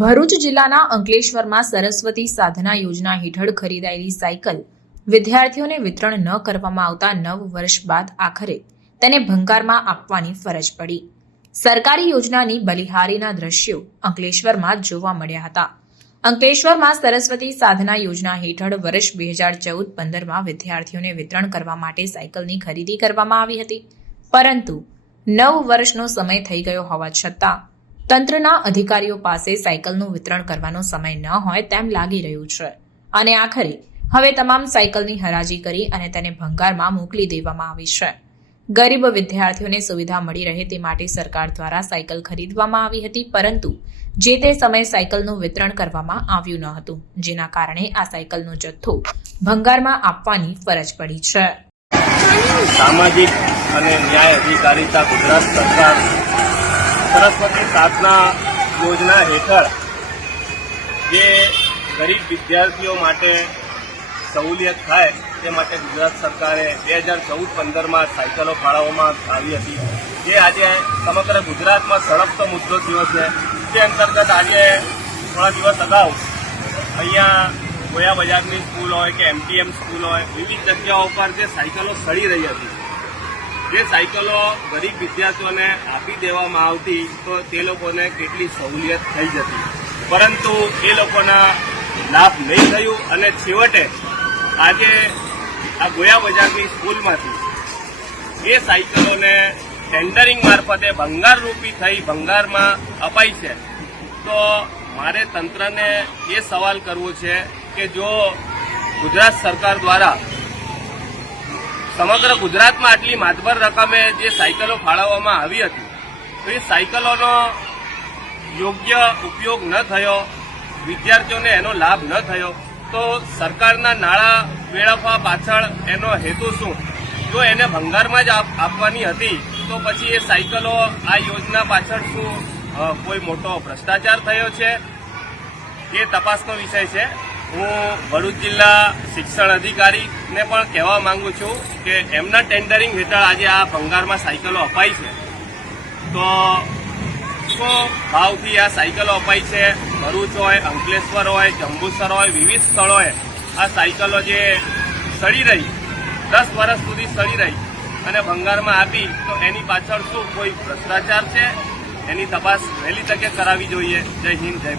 ભરૂચ જિલ્લાના અંકલેશ્વરમાં સરસ્વતી સાધના યોજના હેઠળ ખરીદાયેલી સાયકલ વિદ્યાર્થીઓને વિતરણ ન કરવામાં આવતા 9 વર્ષ બાદ આખરે તેને ભંગારમાં આપવાની ફરજ પડી। સરકારી યોજનાની બલિહારીના દ્રશ્યો અંકલેશ્વરમાં જોવા મળ્યા હતા। અંકલેશ્વરમાં સરસ્વતી સાધના યોજના હેઠળ વર્ષ 2014-15માં વિદ્યાર્થીઓને વિતરણ કરવા માટે સાયકલની ખરીદી કરવામાં આવી હતી, પરંતુ 9 વર્ષનો સમય થઈ ગયો હોવા છતાં તંત્રના અધિકારીઓ પાસે સાયકલનું વિતરણ કરવાનો સમય ન હોય તેમ લાગી રહ્યું છે અને આખરે હવે તમામ સાયકલની હરાજી કરી અને તેને ભંગારમાં મોકલી દેવામાં આવી છે। ગરીબ વિદ્યાર્થીઓને સુવિધા મળી રહે તે માટે સરકાર દ્વારા સાયકલ ખરીદવામાં આવી હતી, પરંતુ જે તે સમયે સાયકલનું વિતરણ કરવામાં આવ્યું ન હતું, જેના કારણે આ સાયકલનો જથ્થો ભંગારમાં આપવાની ફરજ પડી છે। સામાજિક અને ન્યાય અધિકારીતા ગુજરાત સરકાર સરસ્વતી સાધના યોજના હેઠળ જે ગરીબ વિદ્યાર્થીઓ માટે સહુલિયત થાય તે માટે ગુજરાત સરકારે 2014-15માં સાયકલો ફાળવવામાં આવી હતી, જે આજે સમગ્ર ગુજરાતમાં સળગતો મુદ્દો થયો છે। તે અંતર્ગત આજે થોડા દિવસ અગાઉ અહીંયા ગોયા બજારની સ્કૂલ હોય કે MTM સ્કૂલ હોય, વિવિધ જગ્યાઓ પર જે સાયકલો સડી રહી હતી, જે સાયકલો ગરીબ વિદ્યાર્થીઓને આપી દેવામાં આવતી તો તે લોકોને કેટલી સહુલિયત થઈ જતી, પરંતુ એ લોકોના લાભ નહીં થયું અને છેવટે આજે આ ગોયા બજારની સ્કૂલમાંથી એ સાયકલોને ટેન્ડરિંગ મારફતે ભંગારરૂપી થઈ ભંગારમાં અપાઈ છે। તો મારે તંત્રને એ સવાલ કરવો છે કે જો ગુજરાત સરકાર દ્વારા સમગ્ર ગુજરાતમાં આટલી માતબર રકમે જે સાયકલો ફાળવવામાં આવી હતી, તો એ સાયકલોનો યોગ્ય ઉપયોગ ન થયો, વિદ્યાર્થીઓને એનો લાભ ન થયો, તો સરકારના નાણાં વેડફવા પાછળ એનો હેતુ શું? જો એને ભંગારમાં જ આપવાની હતી તો પછી એ સાયકલો આ યોજના પાછળ શું કોઈ મોટો ભ્રષ્ટાચાર થયો છે? એ તપાસનો વિષય છે। હું ભરૂચ જિલ્લા શિક્ષણ અધિકારીને પણ કહેવા માંગુ છું કે એમના ટેન્ડરિંગ હેઠળ આજે આ ભંગારમાં સાયકલો અપાઈ છે, તો શું ભાવથી આ સાયકલો અપાઈ છે? ભરૂચ હોય, અંકલેશ્વર હોય, જંબુસર હોય, વિવિધ સ્થળોએ આ સાયકલો જે સડી રહી, 10 વર્ષ સુધી સડી રહી અને ભંગારમાં આપી, તો એની પાછળ શું કોઈ ભ્રષ્ટાચાર છે? એની તપાસ વહેલી તકે કરાવવી જોઈએ। જય હિન્દ, જય